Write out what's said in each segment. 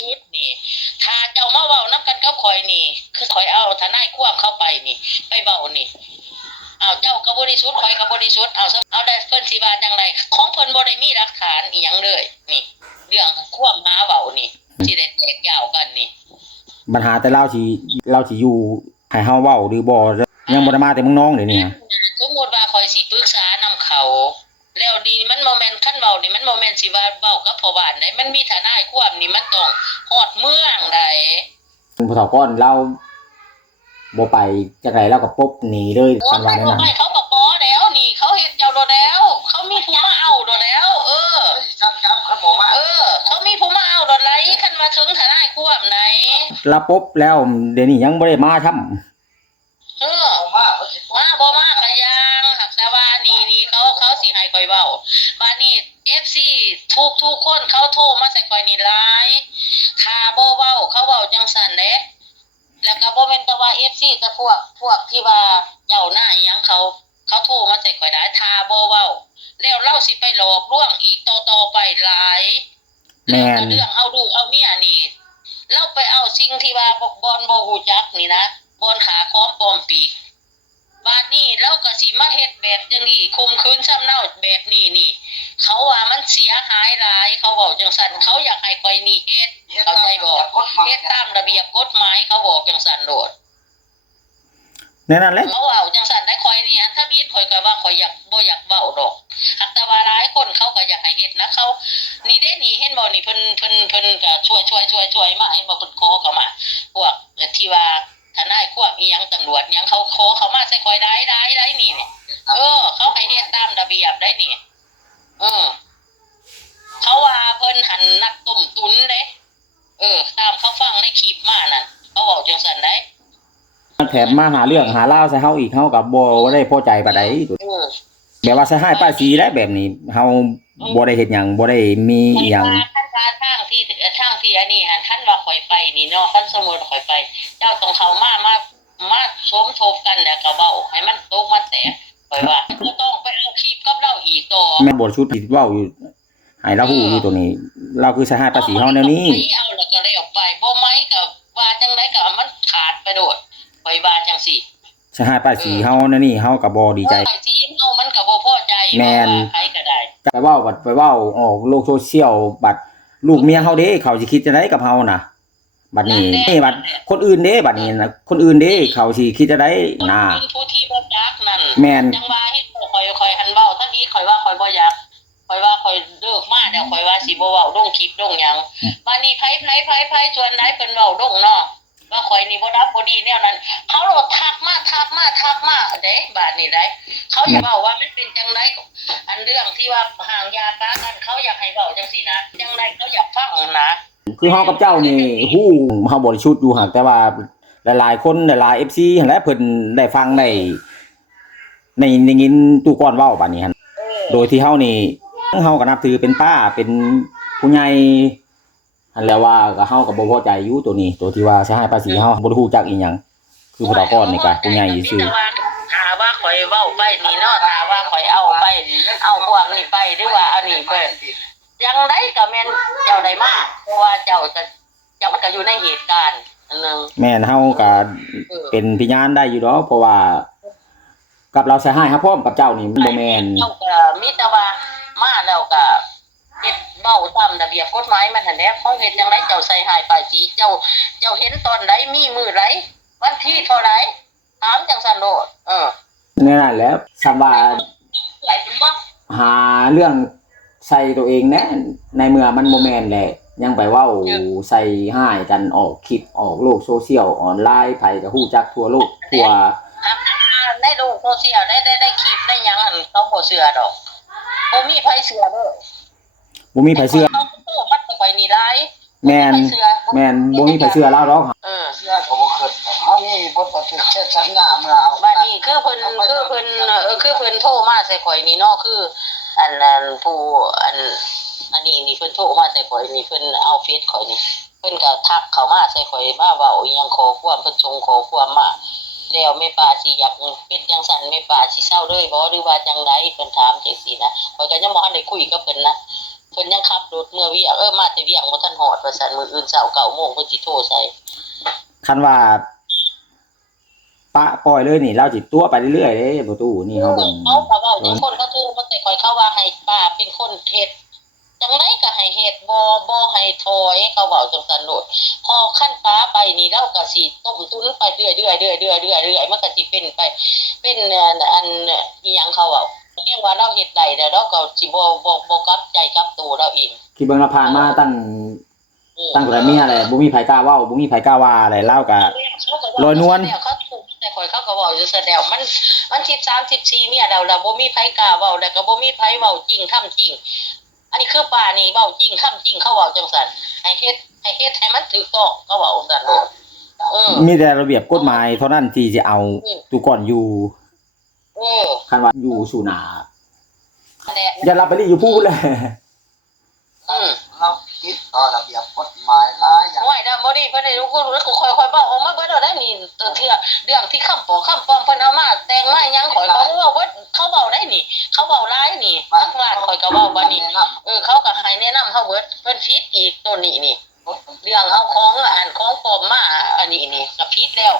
สุทธิ์นี่ถ้าเจ้ามาเว้านำกันกับข่อยนี่คือข่อยเอาทนายความเข้าไปนี่ไปเว้านี่เอาเจ้าก็บริสุทธิ์ข่อยก็บริสุทธิ์เอาได้เพิ่นสิว่าจังไดของเพิ่นบ่ได้มีหลักฐานอีหยังเลยนี่เรื่องความหาเว้านี่สิได้แตกยาวกันนี่ปัญหาแต่เราสิอยู่ให้เฮาเว้าหรือบ่ยังบ่ได้มาแต่เมืองน้องเดี๋ยวนี้สมมุติว่าข่อยสิปรึกษานำเขาแล้วนี่มันบ่แม่นคันเว้านี่มันบ่แม่นสิว่าเว้ากับพ่อบ้านได้มันมีทนายความนี่มันต้องฮอดเมืองได้ผู้เฒ่าก่อนเราบ่ไปจังได๋เราก็ปบหนีเลยคันว่านั่นน่ะเขาก็บ่แล้วนี่เขาเฮ็ดเจ้าโดแล้วเขามีผู้มาเอาโดแล้วซ้ำจับเขาบอกว่าเขามีผู้มาเอาโดไหลคันว่าถึงทนายความไหนเราปบแล้วเดี๋ยวนี้ยังบ่ได้มาซ้ำมาบ่มาก็ยังหักแต่ว่านี่เขาสิให้ข่อยเว้าบัดนี้ FC ทุกคนเขาโทรมาใส่ข่อยนี่หลายถ้าบ่เว้าเขาเว้าจังซั่นเด้แล้วก็บ่แม่นแต่ว่า FC แต่พวกที่ว่าเจ้าหน้าอิหยังเขาโทรมาใส่ข่อยได้ถ้าบ่เว้าแล้วเราสิไปหลอกลวงอีกต่อไปหลายแม่นเรื่องเอาลูกเอาเมียนี่เราไปเอาสิ่งที่ว่าบ่ฮู้จักนี่นะบ่อนขาค้อมปลอมปีกบาดนี้เราก็สิมาเฮ็ดแบบจังนี้ข่มขืนซ้ำเนาแบบนี้นี่เขาว่ามันเสียหายหลายเขาบอกจังซั่นเขาอยากให้ข่อยนี่เฮ็ดเข้าใจบ่เฮ็ดตามระเบียบกฎหมายเขาบอกจังซั่นโลดแน่นั่นแหละเขาเว้าจังซั่นได้ข่อยนี่อันถ้าบิดข่อยก็ว่าข่อยอยากบ่อยากเว้าดอกหักแต่ว่าหลายคนเขาก็อยากให้เฮ็ดนะเขานี่เด้นี่เห็นบ่นี่เพิ่นก็ช่วยมาให้บ่เพิ่นขอเข้ามาพวกที่ว่าทนายควบอีหยังตำรวจหยังเขาขอเข้ามาใส่ข่อยได้นี่เนี่ยเขาให้เฮ็ดตามระเบียบได้นี่เขาว่าเพิ่นหันนักต้มตุ๋นเด้ตามเขาฟังในคลิปมานั่นเขาเว้าจังซั่นได้แถมมาหาเรื่องหาราวใส่เฮาอีกเฮาก็บ่ได้พอใจปานใดแบบว่าใส่ให้ป้ายสีได้แบบนี้เฮาบ่ได้เฮ็ดหยังบ่ได้มีอีหยังท่านทางที่อันนี้ท่านว่าข่อยไปนี่เนาะท่านสมมุติข่อยไปเจ้าต้องเข้ามาสมทบกันแล้วก็เว้าให้มันตกมันแตกข่อยว่าบ่ต้องไปเอาคลิปกับเราอีกต่อแม่นบ่ชุดที่เว้าอยู่ให้เราฮู้อยู่ตัวนี้เราคือใส่ให้ภาษีเฮาแนวนี้เอาแล้วก็แล้วไปบ่ไหมก็ว่าจังได๋ก็มันขาดไปโดดข่อยว่าจังซี่ใส่ให้ภาษีเฮาแนวนี้เฮาก็บ่ดีใจภาษีเฮามันก็บ่พอใจว่าใครก็ได้ไปเว้าออกโลกโซเชียลบัดลูกเมียเฮาเด้เขาสิคิดจังได๋กับเฮาน่ะบัดนี้บัดคนอื่นเด้บัดนี้นะคนอื่นเด้เขาสิคิดจังได๋น่ะผู้ที่บ่จักนั่นแม่นจังว่าเฮ็ดข่อยหันเว้าทันทีข่อยว่าข่อยบ่อยากข่อยว่าข่อยเลิกมาแล้วข่อยว่าสิบ่เว้าลงคลิปลงหยังบัดนี้ไผชวนไหนเพิ่นเว้าลงเนาะว่าข่อยนี่บ่ดับบ่ดีแนวนั้นเขาโลดทักมาเด้บาดนี้ได้เขาอยากเว้าว่ามันเป็นจังได๋อันเรื่องที่ว่าห่างยาปากันเขาอยากให้เว้าจังซี่นะจังได๋เขาอยากฟังนะคือเฮากับเจ้านี่ฮู้เฮาบริสุทธิ์อยู่หั่นแต่ว่าหลายๆคนหลายๆ FC หั่นแหละเพิ่นได้ฟังได้ยินตู่ก่อนเว้าบัดนี้หั่นโดยที่เฮานี่เฮาก็นับถือเป็นป้าเป็นผู้ใหญ่หั่นแล้วว่าก็เฮาก็บ่พอใจอยู่ตัวนี้ตัวที่ว่าสิให้ภาษีเฮาบ่ได้ฮู้จักอีหยังคือผู้ตาก่อนนี่ก็ผู้ใหญ่ซื่อถ้าว่าข่อยเว้าไปนี่เนาะถ้าว่าข่อยเอาไปเอาพวกนี้ไปหรือว่าเอานี่ไปจังได๋ก็แม่นเจ้าได้มาเพราะว่าเจ้ามันก็อยู่ในเหตุการณ์อันนึงแม่นเฮาก็เป็นพยานได้อยู่ดอกเพราะว่ากับเราใส่ให้ครับพร้อมกับเจ้านี่บ่แม่นเจ้าก็มีแต่ว่ามาแล้วก็เฮ็ดเว้าตามระเบียบกฎหมายมันหั่นแหละเขาเฮ็ดจังได๋เจ้าใส่ให้ป้ายสีเจ้าเห็นตอนใดมีมื้อใดวันที่เท่าใดถามจังซั่นโลดนั่นแหละสบายหาเรื่องใส่ตัวเองนะในเมื่อมันบ่แม่นแหละยังไปเว้าใส่ร้ายกันออกคลิปออกโลกโซเชียลออนไลน์ไผก็ฮู้จักทั่วโลกทั่วในโลกโซเชียลได้คลิปได้หยังหั่นเขาบ่เชื่อดอกบ่มีไผเชื่อเด้อบ่มีไผเชื่อมันก็ไปนี่ได้แม่นบ่มีไผเชื่อเราดอกเชื่อก็บ่คิดเฮานี่บ่ต้องเช็ดสัญญามาเอาบัดนี้คือเพิ่นโทรมาใส่ข่อยนี่เนาะคืออันนั้นผู้อันนี้นี่เพิ่นโทรมาใส่ข่อยนี่เพิ่นเอาเฟซข่อยนี่เพิ่นก็ทักเข้ามาใส่ข่อยมาเว้าอีหยังขอความเพิ่นส่งขอความมาแล้วแม่ป้าสิอยากเป็นจังซั่นแม่ป้าสิเซาเลยบ่หรือว่าจังได๋เพิ่นถามจังซี่นะข่อยก็ยังบ่ทันได้คุยกับเพิ่นนะ เพิ่นยังขับรถเมื่อเวียงมาแต่เวียงบ่ทันฮอดว่าซั่นมื้ออื่นเช้า9 โมงเพิ่นสิโทรใส่ คันว่าปะปล่อยเลยนี่เราสิตัวไปเรื่อยๆเด้ประตูนี่เฮาเบิ่ง เขาก็เว้าจังคนเขาโทรมาแต่ข่อยเขาว่าให้ป้าเป็นคนเฮ็ดจังไดก็ให้เฮ็ดบ่ให้ถอยเขาเว้าจังซั่นโลดพอขั้นป้าไปนี่เราก็สิต้มตุนไปเรื่อยๆมันก็สิเป็นไปเป็นอันอีหยังเขาเว้าเรียกว่าเราเฮ็ดได้แล้วเราก็สิบ่กลับใจกลับตัวเราเอง ที่เบิ่งเราผ่านมาตั้งแต่เมียแหละบ่มีไผกล้าเว้าบ่มีไผกล้าว่าอะไรเล่าก็ ลอยนวล เขาถูกแต่ข่อยเขาก็เว้าอยู่ซะแล้วมัน13 14เมียแล้วบ่มีไผกล้าเว้าแล้วก็บ่มีไผเว้าจริงทำจริงอันนี้คือป้านี่เว้าจริงทำจริงเขาเว้าจังซั่นให้เฮ็ดให้มันถูกต้องเขาเว้าจังซั่นมีแต่ระเบียบกฎหมายเท่านั้นที่จะเอาตุก่อนอยู่คันว่าอยู่สู่หน้า นั่นแหละ อย่ารับไปนี่อยู่พูดเลย เราคิดต่อระเบียบกฎหมายหลายอย่าง ห่วยดำบ่ดีเพิ่นได้รู้แล้วก็ค่อยๆเว้าออกมาเบิดแล้วได้นี่เทื่อเรื่องที่คำปอมเพิ่นเอามาแต่งมาหยังข่อยก็เว้าเบิดเขาเว้าได้นี่เขาเว้าหลายนี่ทางบ้านข่อยก็เว้าบัดนี้เขาก็ให้แนะนำเฮาเบิดเพิ่นผิดอีกตัวนี้นี่เรื่องเอาของของปลอมมาอันนี้นี่ก็ผิดแล้ว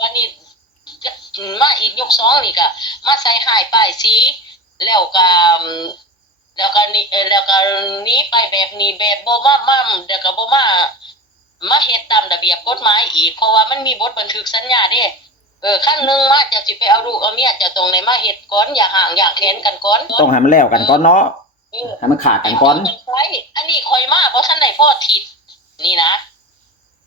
บัดนี้มาอีกยก2นี่ก็มาใส่หายป้ายสีแล้วก็นี่แล้วก็หนีไปแบบนี้แบบบ่มาแล้วก็บ่มาเฮ็ดตามระเบียบกฎหมายอีกเพราะว่ามันมีบทบันทึกสัญญาเด้ขั้นหนึงมาจะสิไปเอาลูกเอาเมียจะตรงไหนมาเฮ็ดก่อนอย่าห่างอย่าแค้นกันก่อน ต้องให้มันแล้วกันก่อนเนาะให้มันขาดกันก่อน อันนี้ข่อยมาบ่ทันได้พอทิศนี่นะ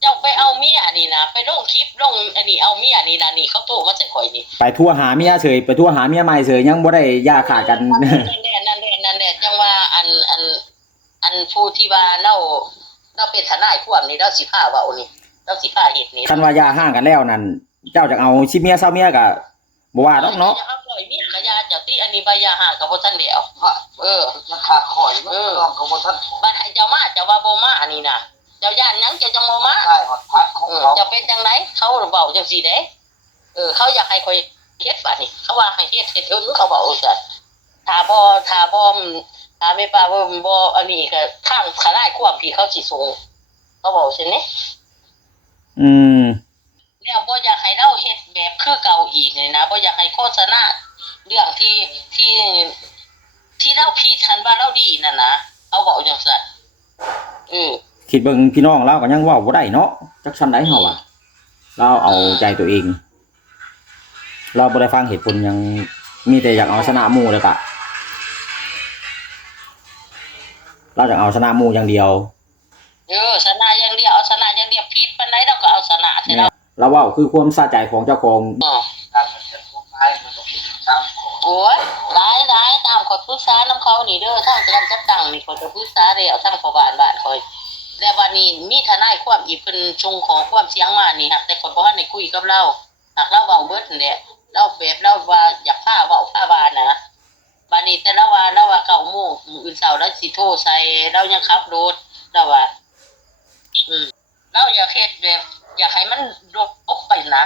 เจ้าไปเอาเมียนี่นะไปลงคลิปลงอันนี้เอาเมียนี่นะนี่เขาโทรมาใส่ข่อยนี่ ไปทั่วหาเมียเฉยไปทั่วหาเมียใหม่เฉยยังบ่ได้ย่าขาดกัน นั่นแหละจังว่าอันผู้ที่ว่าเราเป็นทนายความนี่เราสิพาเว้านี่เราสิพาเฮ็ดนี่ คันว่าย่าห่างกันแล้วนั่นเจ้าจะเอาชิเมียเศร้าเมียก็บ่ว่าดอกเนาะ จะเอาปล่อยเมียก็ยาเจ้าติอันนี้บ่ยาหาก็บ่ทันแล้วจะขาดข่อยมันต้องกับท่าน บัดให้เจ้ามาเจ้าว่าบ่มาอันนี้น่ะเจ้าย่านหยังเจ้าจังบ่มา ได้หอดพักของเขา จะเป็นจังไดเขาเว้าจังซี่เด้เขาอยากให้ข่อยเฮ็ดบัดนี้เขาว่าให้เฮ็ดเถิงเขาเว้าซั่นถ้าไม่ป้าบ่อันนี้ก็ทางทนายความที่เขาสิส่งเขาบอกซั่นนี่ อืม แล้วบ่อยากให้เราเฮ็ดแบบคือเก่าอีกนี่นะบ่อยากให้โฆษณาเรื่องที่เราผิดหันว่าเราดีนั่นนะเอาเว้าจังซั่นคิดเบิ่งพี่น้องเราก็ยังเว้าบ่ได้เนาะจักซั่นใดเฮาอ่ะเราเอาใจตัวเอง เราบ่ได้ฟังเหตุผลหยังมีแต่อยากเอาชนะหมู่แล้วก็เราจะเอาชนะหมู่อย่างเดียวชนะอย่างเดียวเอาชนะอย่างเดียวผิดปานใดเราก็เอาชนะใช่แล้ว เราเว้าคือความสะใจของเจ้าของ การระเบียบกฎหมายมันต้องคิดตาม โอ้ยหลายตามข่อยปรึกษานำเขานี่เด้อทางการจัดตั้งนี่ข่อยก็ปรึกษาแล้วทางพ่อบ้านข่อยแล้ววันนี้มีทนายความอีกเพิ่นชงของความเสียงมานี่ฮักแต่ข่อยบ่ทันได้คุยกับเราหากเราเว้าเบิดนั่นแหละเราแบบเราว่าอยากพาเว้าพาว่านะบัดนี้แต่ละว่าเราว่า9 โมงมื้ออื่นเช้าแล้วสิโทรใส่เรายังขับรถเราว่าเราอยากเฮ็ดแบบอยากให้มันลดออกไปนะ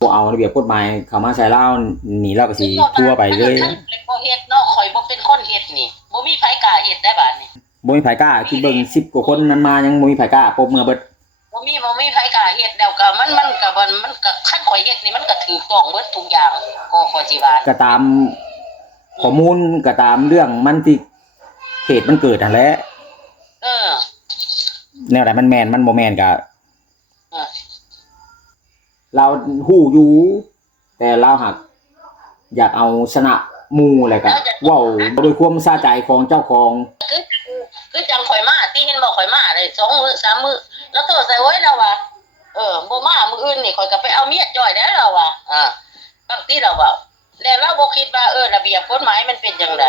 บ่เอาระเบียบกฎหมายเข้ามาใช้เราหนีเราก็สิทั่วไปเลย บ่เฮ็ดเนาะข่อยบ่เป็นคนเฮ็ดนี่บ่มีไผกล้าเฮ็ดได้บาดนี้ บ่มีไผกล้าคิดเบิ่ง10กว่าคนนั้นมายังบ่มีไผกล้าปบมือเบิด บ่มีไผกล้าเฮ็ดแล้วก็มันก็มันก็คันข่อยเฮ็ดนี่มันก็ถูกต้องเบิดทุกอย่างก็ขอสิว่า ก็ตามข้อมูลก็ตามเรื่องมันที่เหตุมันเกิดนั่นแหละแนวใดมันแม่นมันบ่แม่นก็เราฮู้อยู่แต่เราหักอยากเอาชนะหมู่แหละก็เว้าด้วยความสะใจของเจ้าของ คือจังข่อยมาที่เห็นบอกข่อยมาเลย2 มื้อ 3 มื้อแล้วโทรใส่ไว้แล้วว่าบ่มามื้ออื่นนี่ข่อยก็ไปเอาเมียจ่อยแล้วเราว่าบางทีเราเว้าแล้วเราบ่คิดว่าระเบียบกฎหมายมันเป็นจังได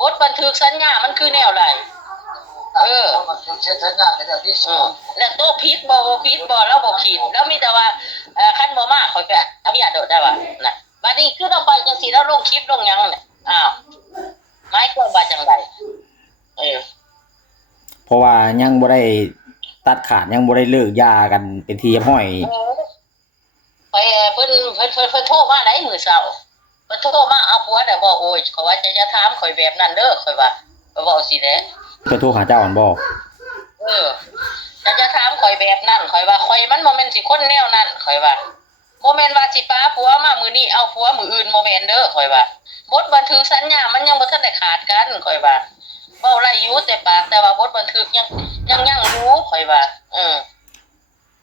บทบันทึกสัญญามันคือแนวใดมันเป็นเช็ดสัญญากันที่สอง แล้วโตผิดบ่ผิดบ่เราบ่คิดแล้วมีแต่ว่าคันบ่มาข่อยไปเอาเมียโดดได้ว่าน่ะบัดนี้คือเราไปจังซี่แล้วลงคลิปลงหยังเนี่ยหมายความว่าจังไดเพราะว่ายังบ่ได้ตัดขาดยังบ่ได้เลิกยากันเป็นทีเรียบร้อย ไปเพิ่นโทรมาได้มื้อเช้าไป มันโทรมาเอาผัวแต่บอกโอ้ยข่อยว่าจะถามข่อยแบบนั้นเด้อข่อยว่าก็บอกสิแหละ เพิ่นโทรหาเจ้าอันบ่ จะถามข่อยแบบนั้นข่อยว่าข่อยมันบ่แม่นสิคนแนวนั้นข่อยว่าบ่แม่นว่าสิป้าผัวมามื้อนี้เอาผัวมื้ออื่นบ่แม่นเด้อข่อยว่าบทบันทึกสัญญามันยังบ่ทันได้ขาดกันข่อยว่าเว้าไล่อยู่แต่ปากแต่ว่าบทบันทึกยังอยู่ข่อยว่า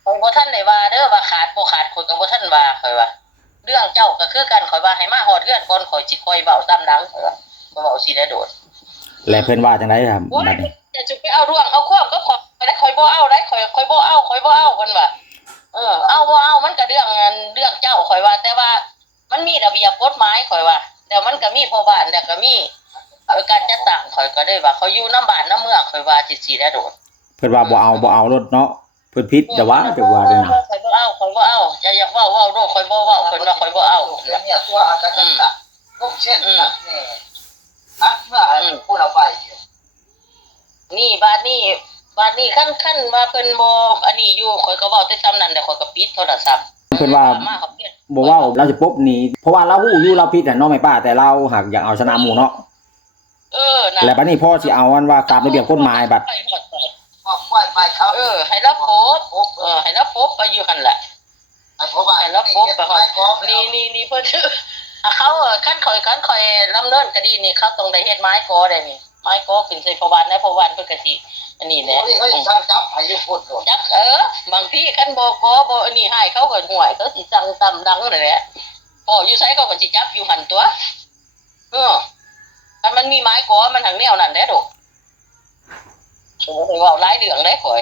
ข่อยบ่ทันได้ว่าเด้อว่าขาดบ่ขาดข่อยก็บ่ทันว่าข่อยว่าเรื่องเจ้าก็คือกันข่อยว่าให้มาฮอดเรือนก่อนข่อยสิค่อยเว้าตามหลังข่อยว่าบ่เว้าสิได้โดด และเพิ่นว่าจังไดครับ โอ้ย บัดนี้ จะไปเอาร่วงเอาความก็ข่อยบ่เอาได้ข่อยบ่เอาเพิ่นว่าเอาบ่เอามันก็เรื่องเจ้าข่อยว่าแต่ว่ามันมีระเบียบกฎหมายข่อยว่าแล้วมันก็มีพ่อบ้านแล้วก็มีการจัดตั้งข่อยก็ได้ว่าเขาอยู่น้ำบ้านน้ำเมืองข่อยว่าสิได้โดด เพิ่นว่าบ่เอารถเนาะเพิ่นผิดแต่ว่าจังว่าเด้อนะ ข่อยบ่เอาจะอยากเว้าโดดข่อยบ่เว้าเพิ่นว่าข่อยบ่เอา เนี่ยตัวอาจจะตัดลูกเช่นนี่อันเมื่อผู้เราไป นี่บ้านนี้ขั้นว่าเพิ่นบ่อันนี้อยู่ข่อยก็เว้าแต่ซ้ำนั้นแต่ข่อยก็ปิดโทรศัพท์ เพิ่นว่าบ่เว้าเราจะปบหนีเพราะว่าเราฮู้อยู่เราผิดน่ะเนาะแม่ป้าแต่เราหักอยากเอาชนะหมู่เนาะ นั่น แล้วบัดนี้พ่อสิเอาอันว่าตามระเบียบกฎหมายบัด ไปเขา ให้รับโพสให้รับโพสไปอยู่หั่นแหละ เพราะว่า ให้รับโพสไปนี่เพิ่นเขาขั้นข่อยลำเนินคดีนี่เขาต้องได้เฮ็ดไม้กอได้นี่ไม้กอขึ้นใส่พบานในพบานเพิ่นก็สิอันนี้แหละ เขาสั่งจับให้ยุพูด จักบางทีคันบ่กอบ่อันนี้ให้เขาก็ห่วยเขาสิสั่งตำดังนั่นแหละพออยู่ไสเขาก็สิจับอยู่หั่นตัวถ้ามันมีไม้กอมันทางแนวนั้นแหละดอกสมมุติว่าหลายเรื่องได้ข่อย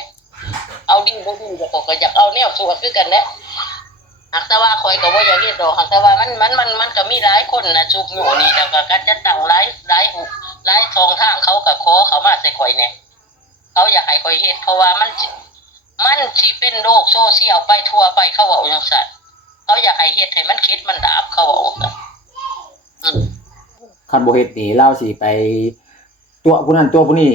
เอาดีบ่ดีก็อยากเอาแนวสวดคือกันแหละหากแต่ว่าข่อยก็บ่อยากเฮ็ดดอกหากแต่ว่ามันก็มีหลายคนนะจุกอยู่นี่แล้วก็การจัดตั้งหลายช่องทางเขาก็ขอเขามาใส่ข่อยแน่เขาอยากให้ข่อยเฮ็ดเพราะว่ามันสิเป็นโลกโซเชียลไปทั่วไปเขาเว้าจังซั่นเขาอยากให้เฮ็ดให้มันเข็ดมันดาบเขาเว้าซั่นคันบ่เฮ็ดนี่เราสิไปตัวผู้นั้นตัวผู้นี้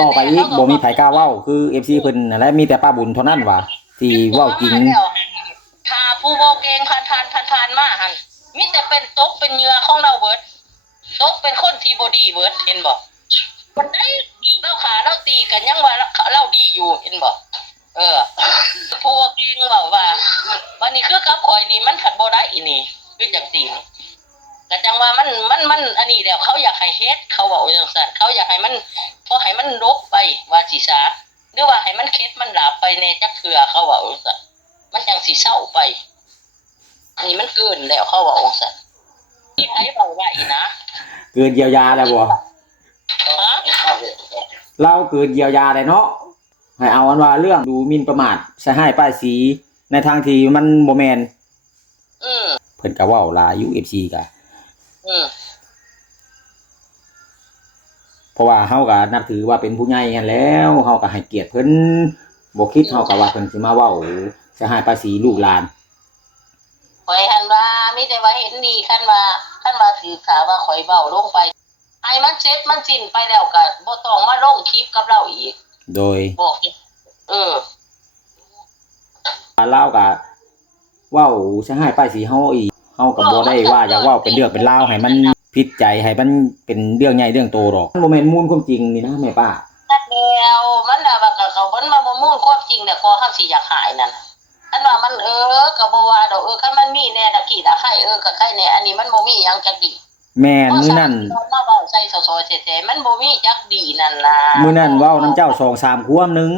ต่อไปอีกบ่มีไผกล้าเว้าคือ FC เพิ่นนั่นแหละมีแต่ป้าบุญเท่านั้นว่าที่เว้าจริง ถ้าผู้บ่เก่งผ่านมาหั่นมีแต่เป็นตกเป็นเหยื่อของเราเบิดตกเป็นคนที่บ่ดีเบิดเห็นบ่คนใดเราขาเราตีกันยังว่าเราดีอยู่เห็นบ่ผู้บ่เก่งเว้าว่าวันนี้คือกับข่อยนี่มันขัดบ่ได้อีนี่คือจังซี่นี่ก็จังว่ามันอันนี้แล้วเขาอยากให้เฮ็ดเขาเว้าจังซั่นเขาอยากให้มันพอให้มันลบไปว่าสิซะหรือว่าให้มันเข็ดมันหลาบไปแน่จักเทื่อเขาเว้าจังซั่นมันจังสิเศร้าไปอันนี้มันเกินแล้วเขาเว้าจังซั่นนี่ไผเว้าได้นะ เกินเยียวยาแล้วบ่ ฮะ เราเกินเยียวยาได้เนาะให้เอาอันว่าเรื่องดูหมิ่นประมาทใช้ให้ป้ายสีในทางที่มันบ่แม่นเพิ่นก็เว้าหลายอยู่ FC ก็เพราะว่าเฮาก็นับถือว่าเป็นผู้ใหญ่กันแล้วเฮาก็ให้เกียรติเพิ่นบ่คิดเฮาก็ว่าเพิ่นสิมาเว้าใช้ให้ป้ายสีลูกหลาน ข่อยหันว่ามีแต่ว่าเห็นดีคันว่าถือขาว่าข่อยเว้าลงไปให้มันเสร็จมันสิ้นไปแล้วก็บ่ต้องมาลงคลิปกับเราอีก โดย บอกเราก็เว้าใช้ให้ป้ายสีเฮาอีกเฮาก็บ่ได้ว่าอยากเว้าเป็นเรื่องเป็นราวให้มันผิดใจให้มันเป็นเรื่องใหญ่เรื่องโตหรอกมันบ่แม่นมูลความจริงนี่นะแม่ป้า แล้วมันน่ะว่าก็เขาเพิ่นมาบ่มูลความจริงเนี่ยก็เฮาสิอยากหายนั่นคันว่ามันก็บ่ว่าดอกคันมันมีแน่ตะกี้ตะไคร้ก็ไคร้แน่อันนี้มันบ่มีหยังจักดี แม่นมื้อนั้น มาเว้าใส่ซอยๆแท้ๆมันบ่มีจักดีนั่นล่ะ มื้อนั้นเว้านํเจ้า 2-3 ควมหนึง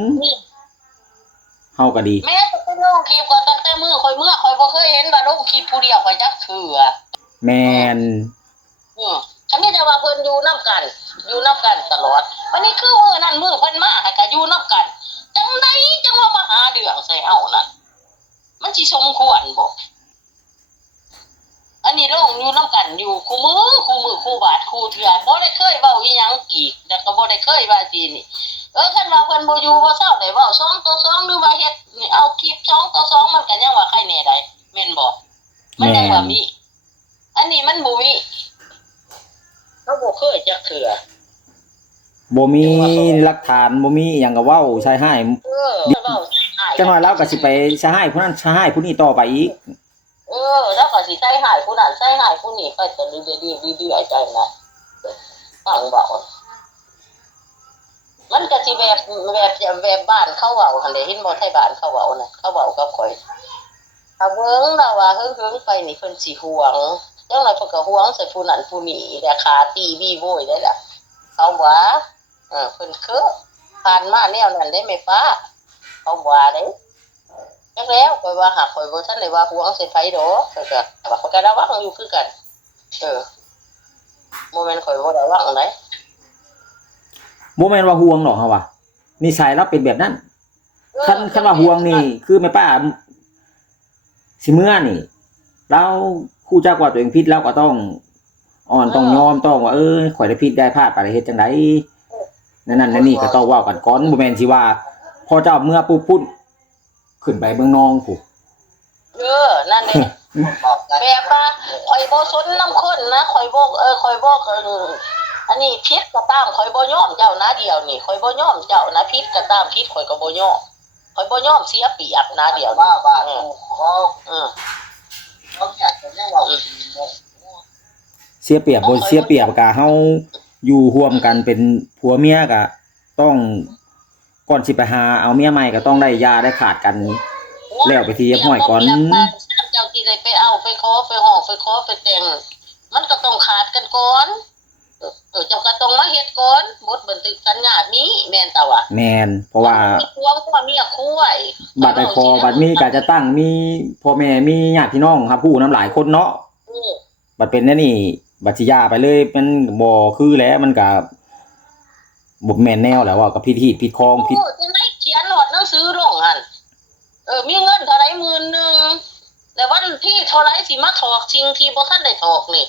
เฮาก็ดี แม่ก็ไปลงคลิปก็ตั้งแต่มื้อข่อยบ่เคยเห็นว่าลงคลิปผู้เดียวข่อยจักเทื่อ แม่น ฉันนี่แต่ว่าเพิ่นอยู่นำกันตลอดวันนี้คือมื้อนั้นมื้อเพิ่นมาให้ก็อยู่นำกันจังได๋จังว่ามาหาเรื่องใส่เฮานั่นมันสิสมควรบ่อันนี้ลงอยู่นำกันอยู่คู่มือคู่บาทคู่เทื่อบ่ได้เคยเว้าอีหยังอีกแล้วก็บ่ได้เคยว่าสินี่คันว่าเพิ่นบ่อยู่บ่เซาได้เว้า2ต่อ2หรือว่าเฮ็ดนี่เอาคลิป2ต่อ2มันก็ยังว่าใครแน่ได้แม่นบ่มันยังว่ามีอันนี้มันบ่มีเขาบ่เคยจักเทื่อ บ่มีหลักฐานบ่มีอิหยังก็เว้าใช้ให้ เว้า จังหน่อยเราก็สิไปใช้ให้ผู้นั้นใช้ให้ผู้นี้ต่อไปอีก แล้วก็สิใส่หายผู้นั้นใส่หายผู้นี้ไปจะดีใจนะฟังเบามันก็สิแบบบ้านเขาเว้าหั่นแหละเห็นบ่ไทบ้านเขาเว้าน่ะเขาเว้ากับข่อยถ้าเบิ่งเราว่าเฮิงๆไปนี่เพิ่นสิห่วงจังได๋เพิ่นก็ห่วงใส่ผู้นั้นผู้นี้แต่ขาตีบี้โวยได้ล่ะเขาว่าเพิ่นคือผ่านมาแนวนั้นได้แม่ป้าเขาว่าเด้จักแล้วข่อยว่าหากข่อยบ่ทันได้ว่าห่วงใส่ไผดอกก็ว่าเขาก็ระวังอยู่คือกันบ่แม่นข่อยบ่ระวังได บ่แม่นว่าห่วงหรอกเฮาว่านิสัยเราเป็นแบบนั้นคันว่าห่วงนี่คือแม่ป้าสิเมื่อนี่เราฮู้จักว่าตัวเองผิดแล้วก็ต้องอ่อนต้องยอมต้องว่าข่อยได้ผิดได้พลาดไปได้เฮ็ดจังได๋นั่นนี่ก็ต้องเว้ากันก่อนบ่แม่นสิว่าพอเจ้าเมื่อปุ๊บพุ่นขึ้นไปเมืองนองพุนั่นแหละแบบว่าข่อยบ่สนนำคนนะข่อยบ่อันนี้ผิดก็ตามข่อยบ่ยอมเจ้านะเดียวนี่ข่อยบ่ยอมเจ้านะผิดก็ตามผิดข่อยก็บ่ยอมข่อยบ่ยอมเสียเปรียบนะเดียวบ้าเขาอยากจะยังว่าเสียเปรียบบ่เสียเปรียบก็เฮาอยู่ร่วมกันเป็นผัวเมียก็ต้องก่อนสิไปหาเอาเมียใหม่ก็ต้องได้หย่าได้ขาดกันแล้วไปทีเรียบร้อยก่อนเจ้าที่ได้ไปเอาไปขอไปห้องไปขอไปแต่งมันก็ต้องขาดกันก่อนเจ้าก็ต้องมาเฮ็ดก่อนบทบันทึกสัญญานี้แม่นตาว่ะแม่นเพราะว่าพวงพ่อเมียคู่ไว้บัดไอ้คอบัดนี้ก็จะตั้งมีพ่อแม่มีญาติพี่น้องครับผู้นำหลายคนเนาะบัดเป็นแน่นี่บัดสิหย่าไปเลยมันบ่คือแล้วมันก็บ่แม่นแนวแล้วว่าก็ผิดคองผิดจังได๋เขียนหนดหนังสือลงหั่นมีเงินเท่าไหร่10,000แต่วันที่เท่าไหร่สิมาถอกสิ่งที่บ่ทันได้ถอกนี่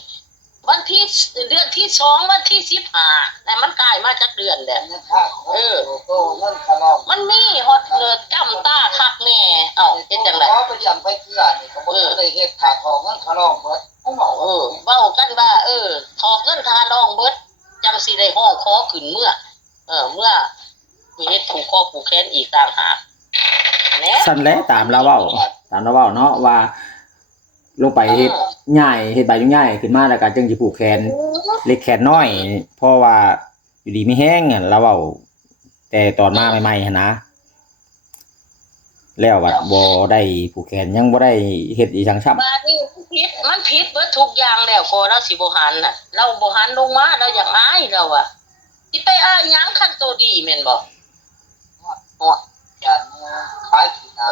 วันที่เดือนที่2วันที่15แต่มันกลายมาจากเดือนแหละมันมีฮอดจำตาคักแน่เฮ็ดจังได๋เขาไปจำไปเกลือนี่ก็บ่ได้เฮ็ดขาดทองเงินขาลองเบิดเว้ากันว่าถอกเงินทาลองเบิดจังสิได้ฮ้องคอขึ้นเมื่อมีเฮ็ดผูกคอผูกแขนอีกต่างหากแหน่ซั่นแหละตามเราเว้าเนาะว่าลงไปเฮ็ดง่ายเฮ็ดใบง่ายขึ้นมาแล้วก็จึงสิผูกแขนเล็กแขนน้อยเพราะว่าอยู่ดีมีแฮงเราเว้าแต่ตอนมาใหม่ๆหั่นนะแล้วว่าบ่ได้ผูกแขนยังบ่ได้เฮ็ดอีหยังซ้ำบัดนี้มันผิดเบิดทุกอย่างแล้วพอเราสิบ่หันน่ะเราบ่หันลงมาเราอยากอายเราอ่ะสิไปอายหยังคันโตดีแม่นบ่อย่าขายขี้นะ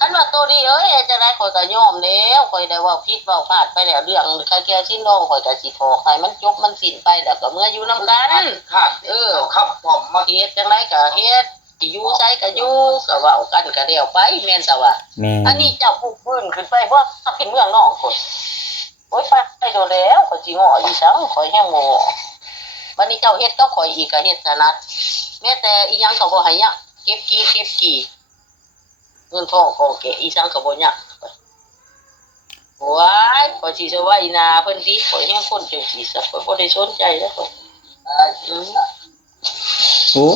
คันว่าตัวนี้จังได๋ข่อยก็ยอมแล้วข่อยได้ว่าผิดเว้าพลาดไปแล้วเรื่องใครแก่สิ้นน้องข่อยก็สิถอกให้มันจบมันสิ้นไปแล้วก็เมื่ออยู่นำกันขับป้อมมาเฮ็ดจังได๋ก็เฮ็ดสิอยู่ไสก็อยู่ก็เว้ากันก็แล้วไปแม่นซะว่าอันนี้เจ้าผู้พื้นขึ้นไปบ่เป็นเมืองนอกพุ่นโอ๊ยไปโดนแล้วข่อยสิง้ออีสังข่อยแฮงบ่บัดนี้เจ้าเฮ็ดกับข่อยอีกก็เฮ็ดถนัดแม้แต่อีหยังก็บ่ให้ยักเก็บกี่เงินทองของแกอีสังก็บ่ยักว้ายข่อยสิจะว่าอีนาเพิ่นสิข่อยแฮงคนจังซี่ซะข่อยบ่ได้สนใจแล้วข่อยโอ้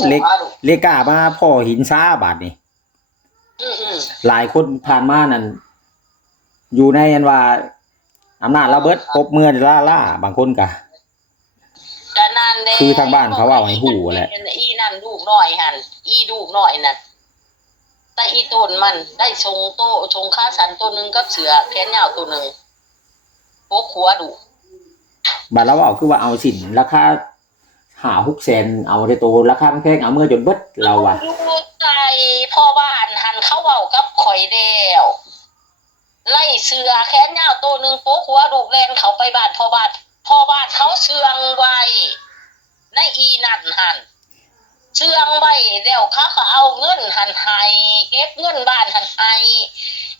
เลกามาพ่อหินซ่าบาดนี่หลายคนผ่านมานั่นอยู่ในอันว่าอำนาจระเบิดปบเมื่อล่าบางคนก็นั่นแหละคือทางบ้านเขาเว้าให้ฮู้แหละอีนั่นลูกน้อยหั่นอีลูกน้อยนั่นแต่อีต้นมันได้ชงค่าสันตัวนึงกับเสือแขนยาวตัวนึงโปกหัวดุบัดเราเว้าคือว่าเอาสินราคา5-6 แสนเอาได้โตราคาแพงเอาเมื่อจนเบิดเราว่าอยู่ใจพ่อบ้านหันเขาเว้ากับข่อยแล้วไล่เสือแขนยาวตัวนึงโปกหัวดุแล่นเขาไปบ้านพ่อบ้านเขาเชื่องไว้ในอีนั่นหันเชื่องไว้แล้วเขาก็เอาเงินหันให้เก็บเงินบ้านหันให้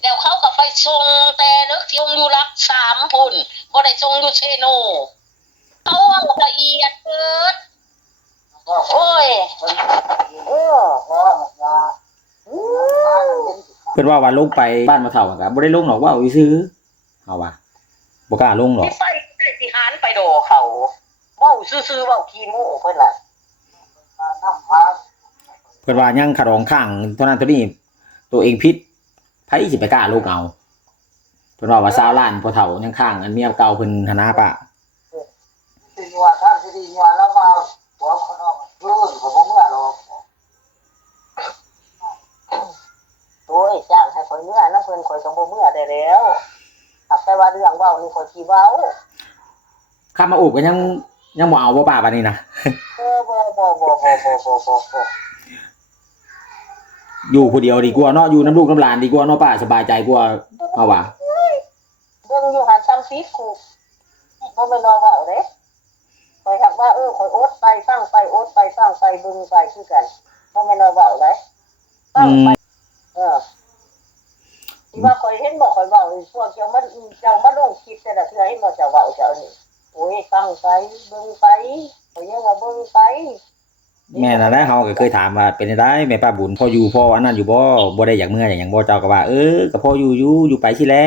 แล้วเขาก็ไปส่งแต่นึกที่อยู่รัก3พุ่นบ่ได้ส่งอยู่เชโนเขาเอาละเอียดเกิดโอ้ยเพิ่นว่าลงไปบ้านมาเฒ่าก็บ่ได้ลงหรอกว่าซื่อเฮาว่าบ่กล้าลงหรอกสิหานไปโดเขาเว้าซื่อๆเว้าขี้โม้เพิ่นล่ะเพิ่นว่ายังขะรองข้างเท่านั้นเท่านี้ตัวเองผิดไผสิไปกล้าลงเอา พิ่นว่าว่า20ล้านพอเฒ่ายังค้างอันเมียเก่าเพิ่นหันหน้าป้า สิว่าทางสิดีว่าแล้วว่าหัวคนออกรุ่นของผมเมื่อเรา โอ้ยจ้างให้ข่อยเมื่อนะเพิ่นข่อยก็บ่เมื่อได้แล้วหักแต่ว่าเรื่องเว้านี่ข่อยสิเว้า ข้ามาโอบก็ยังบ่เอาบ่ป้าบัดนี้นะ บ่อยู่ผู้เดียวดีกว่าเนาะอยู่น้ำลูกน้ำหลานดีกว่าเนาะป้าสบายใจกว่าเอาว่า เบิ่งอยู่หันซ้ำซีกูบ่แม่นว่าเว้าเด้ข่อยหักว่าข่อยโอดไปฟังไปโอดไปฟังไปเบิ่งไปคือกันบ่แม่นว่าเว้าเด้ฟังไปที่ว่าข่อยเห็นบ่ข่อยเว้าพวกเจ้ามาลงคลิปแต่ละเทื่อเห็นบ่เจ้าเว้าเจ้านี่โอ้ยฟังไปเบิ่งไปข่อยยังว่าเบิ่งไป แม่นั่นแหละเฮาก็เคยถามว่าเป็นจังได๋แม่ป้าบุญพออยู่พออันนั้นอยู่บ่ได้อยากเมื่อหยังบ่เจ้าก็ว่าก็พออยู่ไปสิแหละ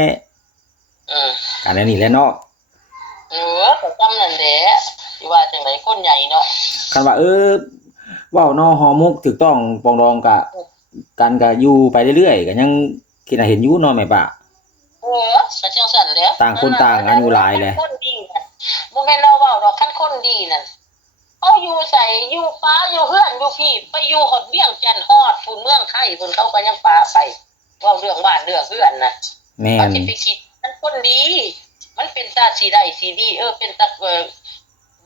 กันแล้วนี่แหละเนาะ ก็จำนั่นแหละสิว่าจังได๋คนใหญ่เนาะ คันว่าเว้าเนาะฮอมุกถูกต้องปองดองก็กันก็อยู่ไปเรื่อยๆก็ยังคิดว่าเห็นอยู่เนาะแม่ป้า ก็จังซั่นแหละ ต่างคนต่างอายุหลายแหละ คนดีน่ะบ่แม่นเราเว้าดอกคันคนดีนั่นเฮาอยู่ไสอยู่ป่าอยู่เฮือนอยู่พี่ไปอยู่ฮอดเวียงจันทน์ฮอดฝุ่นเมืองไทยพุ่นเขาก็ยังปาไปเว้าเรื่องบ้านเรื่องเฮือนน่ะ แม่น สิไปคิดมันคนดี มันเป็นตาสีได้สีดีเป็นตา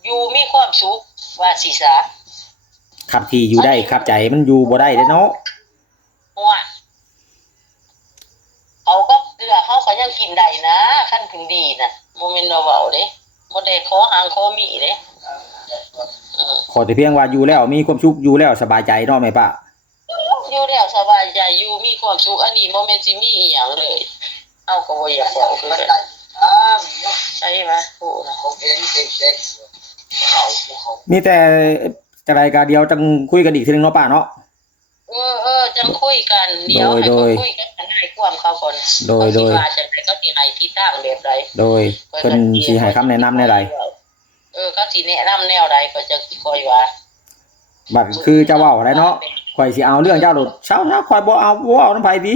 อยู่มีความสุขว่าสิซะ ขับที่อยู่ได้ขับใจมันอยู่บ่ได้เด้เนาะ หัวเขาก็เกลือเขาก็ยังกินได้นะขั้นถึงดีนะโมเมนต์เราเบาเด้โมเดลขอหางขอมีเด้ ขอแต่เพียงว่าอยู่แล้วมีความสุขอยู่แล้วสบายใจเนาะแม่ป้า อยู่แล้วสบายใจอยู่มีความสุขอันนี้โมเมนต์สิมีอีหยังเลยเอาก็บ่อยากบอกคือ มัน กัน ได้ใช่ไหมโอ้นะ ผมเห็นเด็กเขา มีแต่จังไดก็เดียวจังคุยกันอีกทีนึงเนาะป้าเนาะ จังคุยกันเดี๋ยวให้เขาคุยกันให้ความเขาก่อนเขาสิว่าจะให้เขาสิให้ที่ตั้งแบบใด โดยเพิ่นสิให้คำแนะนำแนวใด เขาสิแนะนำแนวใดก็จะคอยว่า บัดคือเจ้าเว้าได้เนาะข่อยสิเอาเรื่องเจ้าโดดเช้าๆข่อยบ่เอานำไผติ